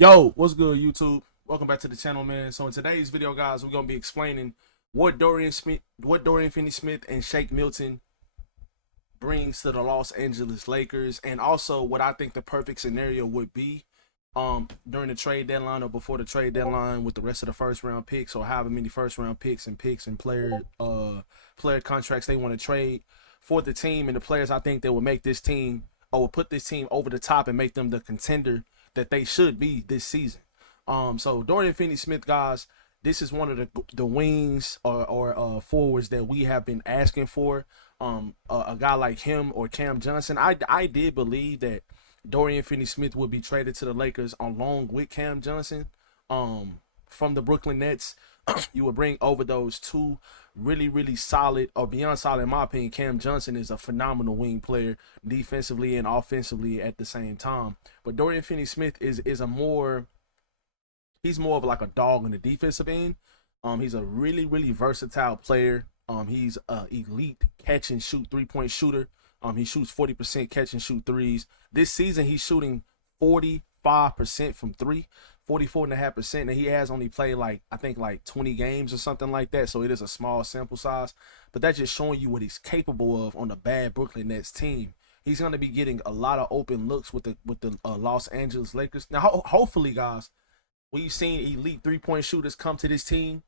Yo, what's good, YouTube? Welcome back to the channel, man. So in today's video, guys, we're gonna be explaining what Dorian Finney-Smith, and Shake Milton brings to the Los Angeles Lakers, and also what I think the perfect scenario would be during the trade deadline or before the trade deadline with the rest of the first round picks, or however many first round picks and player contracts they want to trade for the team, and the players I think that will make this team, or will put this team over the top and make them the contender that they should be this season. So Dorian Finney-Smith, guys, this is one of the wings or forwards that we have been asking for. A guy like him or Cam Johnson. I did believe that Dorian Finney-Smith would be traded to the Lakers along with Cam Johnson from the Brooklyn Nets. You would bring over those two really solid, or beyond solid in my opinion. Cam Johnson is a phenomenal wing player, defensively and offensively at the same time. But Dorian Finney-Smith is he's more of like a dog in the defensive end. He's a really versatile player. He's an elite catch and shoot 3-point shooter. He shoots 40% catch and shoot threes. This season he's shooting 45% from three, 44.5%, and he has only played I think 20 games or something like that. So it is a small sample size, but that's just showing you what he's capable of on a bad Brooklyn Nets team. He's going to be getting a lot of open looks with the Los Angeles Lakers. Now, hopefully, guys, we've seen elite 3-point shooters come to this team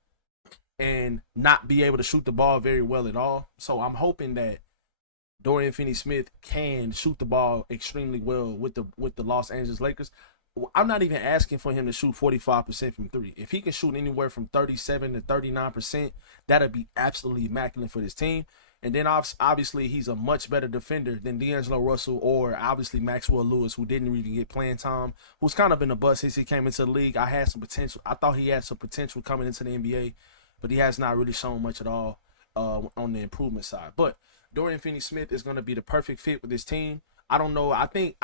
and not be able to shoot the ball very well at all. So I'm hoping that Dorian Finney-Smith can shoot the ball extremely well with the Los Angeles Lakers. I'm not even asking for him to shoot 45% from three. If he can shoot anywhere from 37 to 39%, that'd be absolutely immaculate for this team. And then obviously he's a much better defender than D'Angelo Russell, or obviously Maxwell Lewis, who didn't really get playing time, who's kind of been a bust since he came into the league. I thought he had some potential coming into the NBA, but he has not really shown much at all on the improvement side. But Dorian Finney-Smith is going to be the perfect fit with this team. I don't know. I think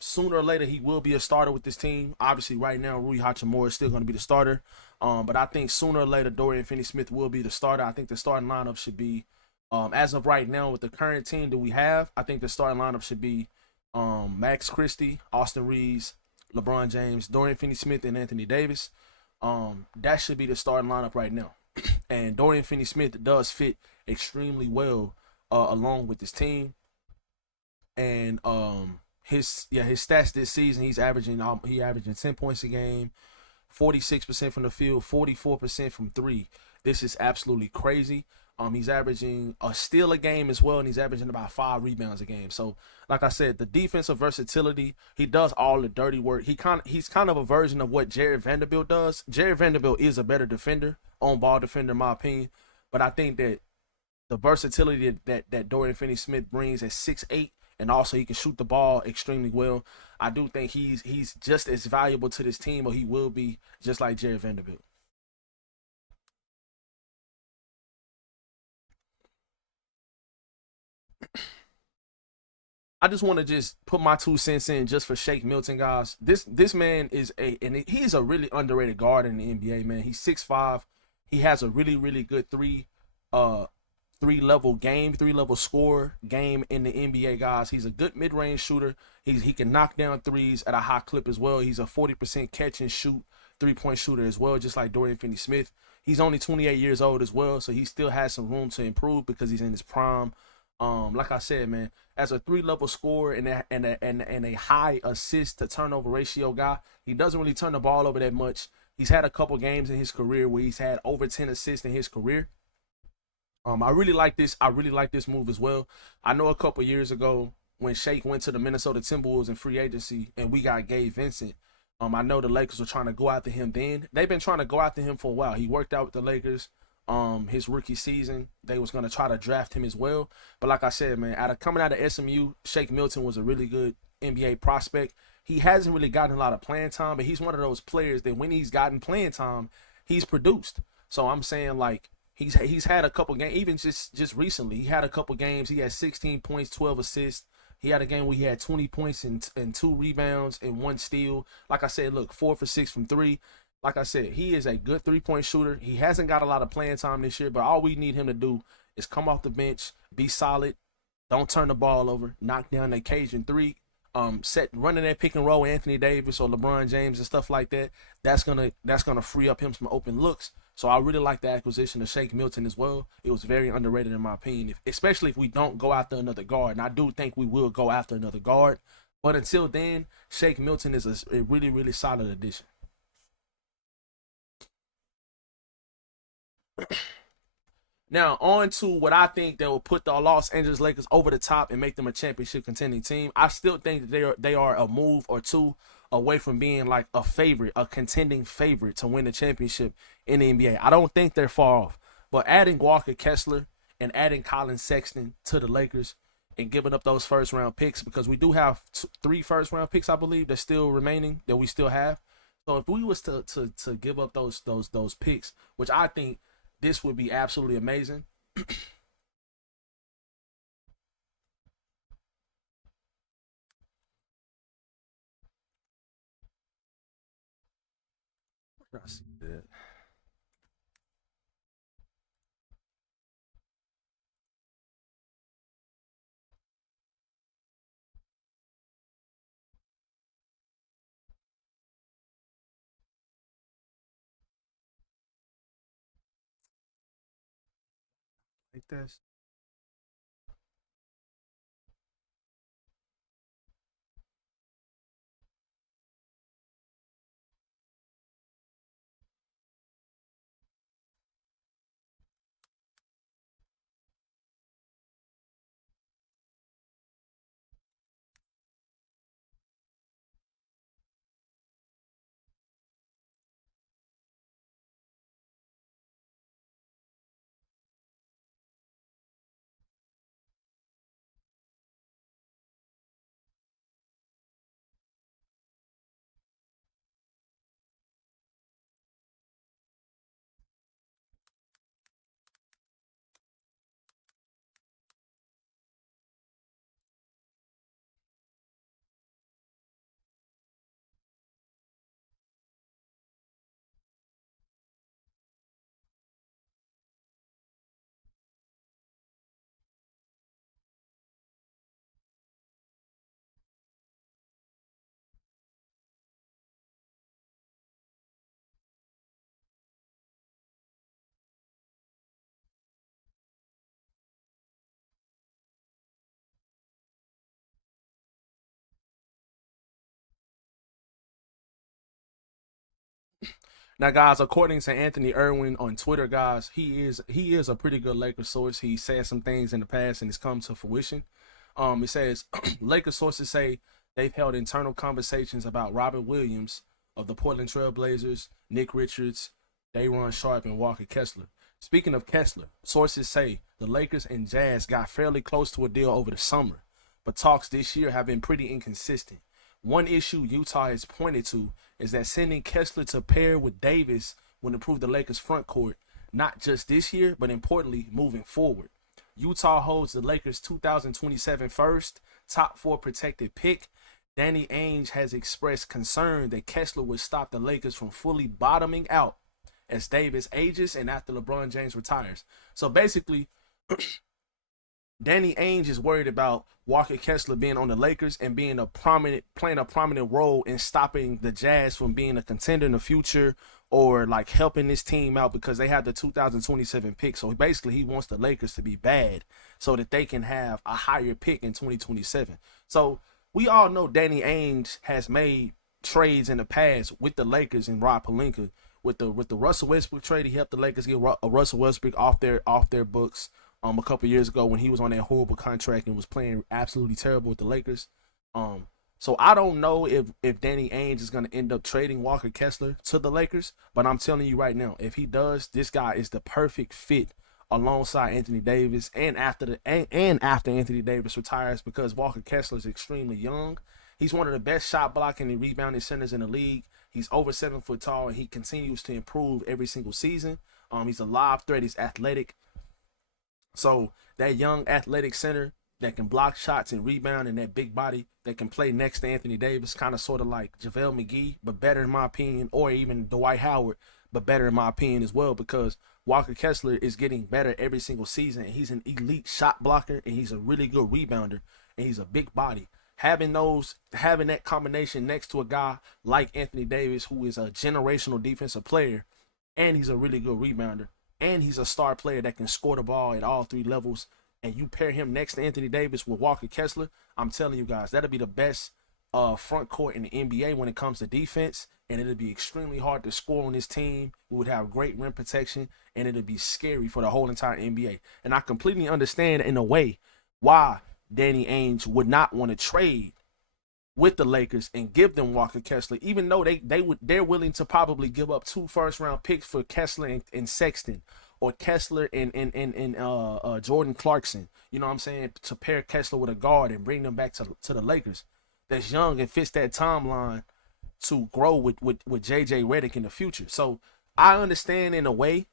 sooner or later he will be a starter with this team. Obviously, right now Rui Hachimura is still going to be the starter. But I think sooner or later Dorian Finney-Smith will be the starter. I think the starting lineup should be, as of right now with the current team that we have, I think the starting lineup should be Max Christie, Austin Reeves, LeBron James, Dorian Finney-Smith, and Anthony Davis. That should be the starting lineup right now. And Dorian Finney-Smith does fit extremely well along with this team. And his stats this season, he's averaging 10 points a game, 46% from the field, 44% from three. This is absolutely crazy. He's averaging a steal a game as well, and he's averaging about 5 rebounds a game. So, like I said, the defensive versatility, he does all the dirty work. He's kind of a version of what Jared Vanderbilt does. Jared Vanderbilt is a better defender, on-ball defender in my opinion, but I think that the versatility that Dorian Finney-Smith brings at 6'8", and also he can shoot the ball extremely well, I do think he's just as valuable to this team, or he will be, just like Jared Vanderbilt. I just want to just put my 2 cents in just for Shake Milton, guys. This man is he's a really underrated guard in the NBA, man. He's 6'5". He has a really good three-level score game in the NBA, guys. He's a good mid-range shooter. He can knock down threes at a high clip as well. He's a 40% catch and shoot 3-point shooter as well, just like Dorian Finney-Smith. He's only 28 years old as well, so he still has some room to improve because he's in his prime. Like I said, man, as a 3-level scorer and a high assist to turnover ratio guy, he doesn't really turn the ball over that much. He's had a couple games in his career where he's had over 10 assists in his career. I really like this. I really like this move as well. I know a couple years ago when Shake went to the Minnesota Timberwolves in free agency and we got Gabe Vincent, I know the Lakers were trying to go after him then. They've been trying to go after him for a while. He worked out with the Lakers. His rookie season, they was going to try to draft him as well. But like I said, man, coming out of SMU, Shake Milton was a really good NBA prospect. He hasn't really gotten a lot of playing time, but he's one of those players that when he's gotten playing time, he's produced. So I'm saying, like, he's had a couple games, even just recently, he had a couple games. He had 16 points, 12 assists. He had a game where he had 20 points and 2 rebounds and 1 steal. Like I said, look, 4 for 6 from 3. Like I said, he is a good 3-point shooter. He hasn't got a lot of playing time this year, but all we need him to do is come off the bench, be solid, don't turn the ball over, knock down the Cajun 3, set running that pick and roll with Anthony Davis or LeBron James and stuff like that, that's gonna free up him some open looks. So I really like the acquisition of Shake Milton as well. It was very underrated in my opinion, especially if we don't go after another guard. And I do think we will go after another guard, but until then, Shake Milton is a really really solid addition. Now, on to what I think that will put the Los Angeles Lakers over the top and make them a championship contending team. I still think that they are a move or two away from being like a favorite, a contending favorite to win the championship in the NBA. I don't think they're far off. But adding Walker Kessler and adding Colin Sexton to the Lakers and giving up those first round picks, because we do have three first round picks, I believe, that's still remaining that we still have. So if we was to give up those picks, which I think this would be absolutely amazing. I see that. Like this. Now, guys, according to Anthony Irwin on Twitter, guys, he is a pretty good Lakers source. He said some things in the past and it's come to fruition. It says Lakers sources say they've held internal conversations about Robert Williams of the Portland Trail Blazers, Nick Richards, Dayron Sharp, and Walker Kessler. Speaking of Kessler, sources say the Lakers and Jazz got fairly close to a deal over the summer, but talks this year have been pretty inconsistent. One issue Utah has pointed to is that sending Kessler to pair with Davis would improve the Lakers' front court, not just this year, but importantly, moving forward. Utah holds the Lakers' 2027 first, top four protected pick. Danny Ainge has expressed concern that Kessler would stop the Lakers from fully bottoming out as Davis ages and after LeBron James retires. So basically, Danny Ainge is worried about Walker Kessler being on the Lakers and playing a prominent role in stopping the Jazz from being a contender in the future or like helping this team out because they have the 2027 pick. So basically, he wants the Lakers to be bad so that they can have a higher pick in 2027. So we all know Danny Ainge has made trades in the past with the Lakers and Rob Pelinka. With the Russell Westbrook trade, he helped the Lakers get Russell Westbrook off their books a couple years ago when he was on that horrible contract and was playing absolutely terrible with the Lakers. So I don't know if Danny Ainge is going to end up trading Walker Kessler to the Lakers, but I'm telling you right now, if he does, this guy is the perfect fit alongside Anthony Davis and after Anthony Davis retires because Walker Kessler is extremely young. He's one of the best shot blocking and rebounding centers in the league. He's over 7 foot tall and he continues to improve every single season. He's a live threat. He's athletic. So that young athletic center that can block shots and rebound and that big body that can play next to Anthony Davis, kind of sort of like JaVale McGee, but better in my opinion, or even Dwight Howard, but better in my opinion as well, because Walker Kessler is getting better every single season and he's an elite shot blocker and he's a really good rebounder and he's a big body. having that combination next to a guy like Anthony Davis, who is a generational defensive player, and he's a really good rebounder, and he's a star player that can score the ball at all three levels, and you pair him next to Anthony Davis with Walker Kessler, I'm telling you guys, that'll be the best front court in the NBA when it comes to defense, and it'll be extremely hard to score on this team. We would have great rim protection, and it'll be scary for the whole entire NBA. And I completely understand in a way why Danny Ainge would not want to trade with the Lakers and give them Walker Kessler, even though they're willing to probably give up 2 first-round picks for Kessler and Sexton, or Kessler and Jordan Clarkson. You know what I'm saying? To pair Kessler with a guard and bring them back to the Lakers. That's young and fits that timeline to grow with JJ Redick in the future. So I understand in a way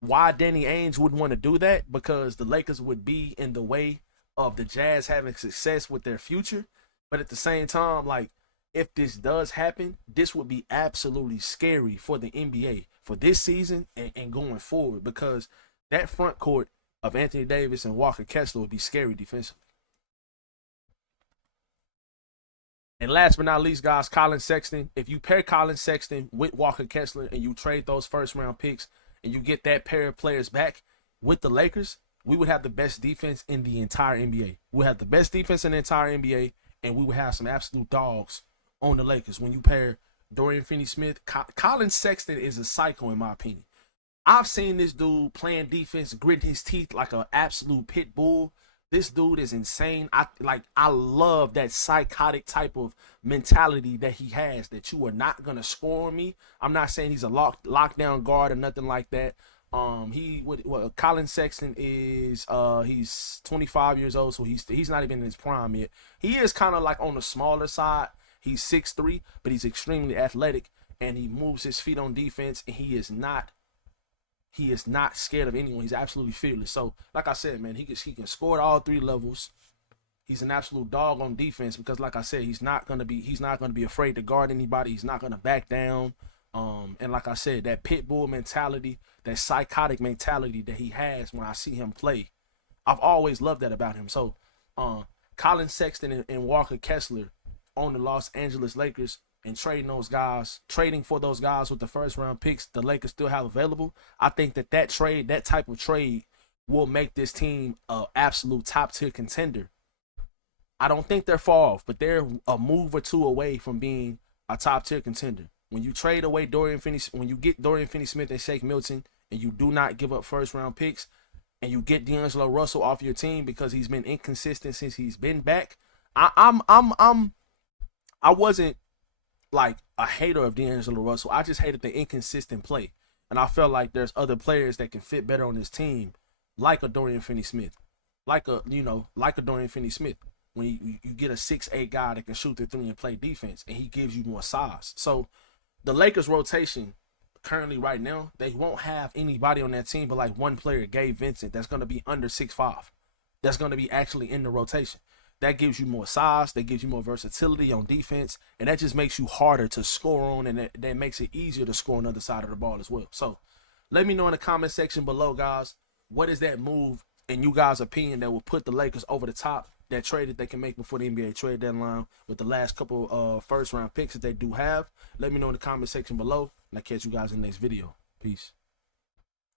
why Danny Ainge would want to do that, because the Lakers would be in the way of the Jazz having success with their future. But at the same time, like, if this does happen, this would be absolutely scary for the NBA for this season and going forward, because that front court of Anthony Davis and Walker Kessler would be scary defensively. And last but not least, guys, Colin Sexton. If you pair Colin Sexton with Walker Kessler and you trade those first-round picks and you get that pair of players back with the Lakers, we would have the best defense in the entire NBA. We'll have the best defense in the entire NBA, and we would have some absolute dogs on the Lakers. When you pair Dorian Finney-Smith, Colin Sexton is a psycho in my opinion. I've seen this dude playing defense, gritting his teeth like an absolute pit bull. This dude is insane. I love that psychotic type of mentality that he has, that you are not gonna score on me. I'm not saying he's a lockdown guard or nothing like that. Colin Sexton is he's 25 years old, so he's not even in his prime yet. He is kind of like on the smaller side. He's 6'3", but he's extremely athletic, and he moves his feet on defense, and he is not scared of anyone. He's absolutely fearless. So, like I said, man, he can score at all three levels. He's an absolute dog on defense because, like I said, he's not gonna be afraid to guard anybody. He's not gonna back down. And like I said, that pit bull mentality, that psychotic mentality that he has when I see him play, I've always loved that about him. So, Colin Sexton and Walker Kessler on the Los Angeles Lakers, and trading for those guys with the first-round picks the Lakers still have available, I think that type of trade will make this team an absolute top-tier contender. I don't think they're far off, but they're a move or two away from being a top-tier contender. When you trade away when you get Dorian Finney-Smith and Shake Milton, and you do not give up first-round picks, and you get D'Angelo Russell off your team because he's been inconsistent since he's been back, I wasn't like a hater of D'Angelo Russell. I just hated the inconsistent play. And I felt like there's other players that can fit better on this team, like a Dorian Finney-Smith. Like a Dorian Finney-Smith. When you get a 6'8" guy that can shoot the three and play defense, and he gives you more size. So the Lakers rotation currently right now, they won't have anybody on that team but like one player, Gabe Vincent, that's going to be under 6'5". That's going to be actually in the rotation. That gives you more size, that gives you more versatility on defense, and that just makes you harder to score on, and that makes it easier to score on the other side of the ball as well. So let me know in the comment section below, guys, what is that move, in you guys' opinion, that will put the Lakers over the top, that trade that they can make before the NBA trade deadline with the last couple of first-round picks that they do have. Let me know in the comment section below, and I'll catch you guys in the next video. Peace.